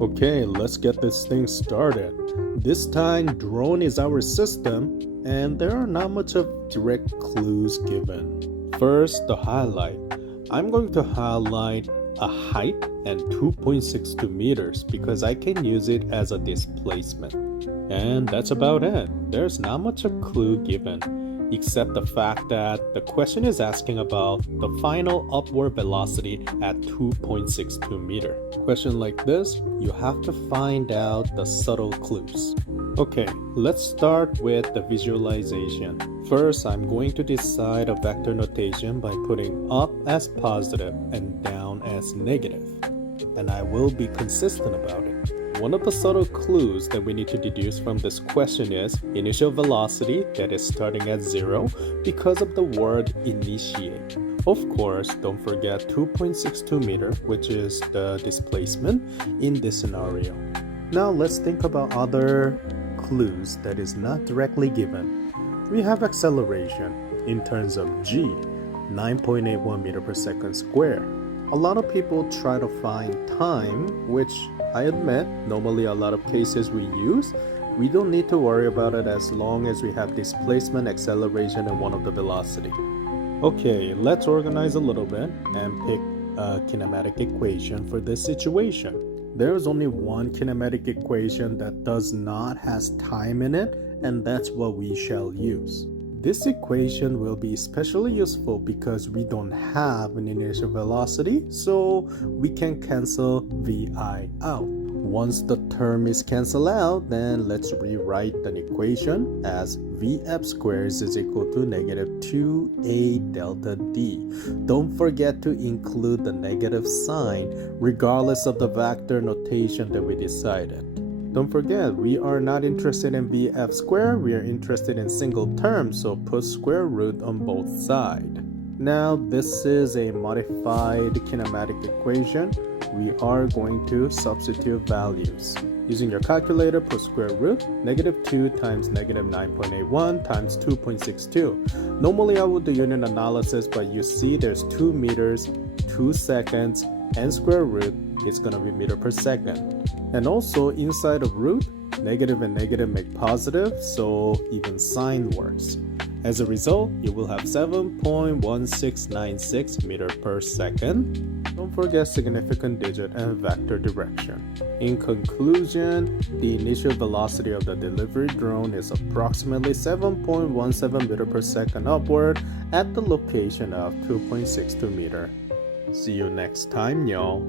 Okay, let's get this thing started. This time, drone is our system, and there are not much of direct clues given. First, the highlight. I'm going to highlight a height and 2.62 meters because I can use it as a displacement. And that's about it. There's not much of clue given, except the fact that the question is asking about the final upward velocity at 2.62 meter. Question like this, you have to find out the subtle clues. Okay, let's start with the visualization. First, I'm going to decide a vector notation by putting up as positive and down as negative. And I will be consistent about it. One of the subtle clues that we need to deduce from this question is initial velocity that is starting at 0 because of the word initiate. Of course, don't forget 2.62 meter, which is the displacement in this scenario. Now let's think about other clues that is not directly given. We have acceleration in terms of g, 9.81 meter per second square. A lot of people try to find time, which I admit, normally a lot of cases we use. We don't need to worry about it as long as we have displacement, acceleration, and one of the velocity. Okay, let's organize a little bit and pick a kinematic equation for this situation. There is only one kinematic equation that does not has time in it, and that's what we shall use. This equation will be especially useful because we don't have an initial velocity, so we can cancel vi out. Once the term is cancelled out, then let's rewrite the equation as vf squared is equal to negative 2a delta d. Don't forget to include the negative sign regardless of the vector notation that we decided. Don't forget, we are not interested in vf squared, we are interested in single terms, so put square root on both sides. Now, this is a modified kinematic equation. We are going to substitute values. Using your calculator, put square root, negative 2 times negative 9.81 times 2.62. Normally I would do unit analysis, but you see there's 2 meters, 2 seconds, and square root is going to be meter per second. And also inside of root, negative and negative make positive, so even sign works. As a result, you will have 7.1696 meter per second. Don't forget significant digit and vector direction. In conclusion, the initial velocity of the delivery drone is approximately 7.17 meter per second upward at the location of 2.62 meter. See you next time, y'all.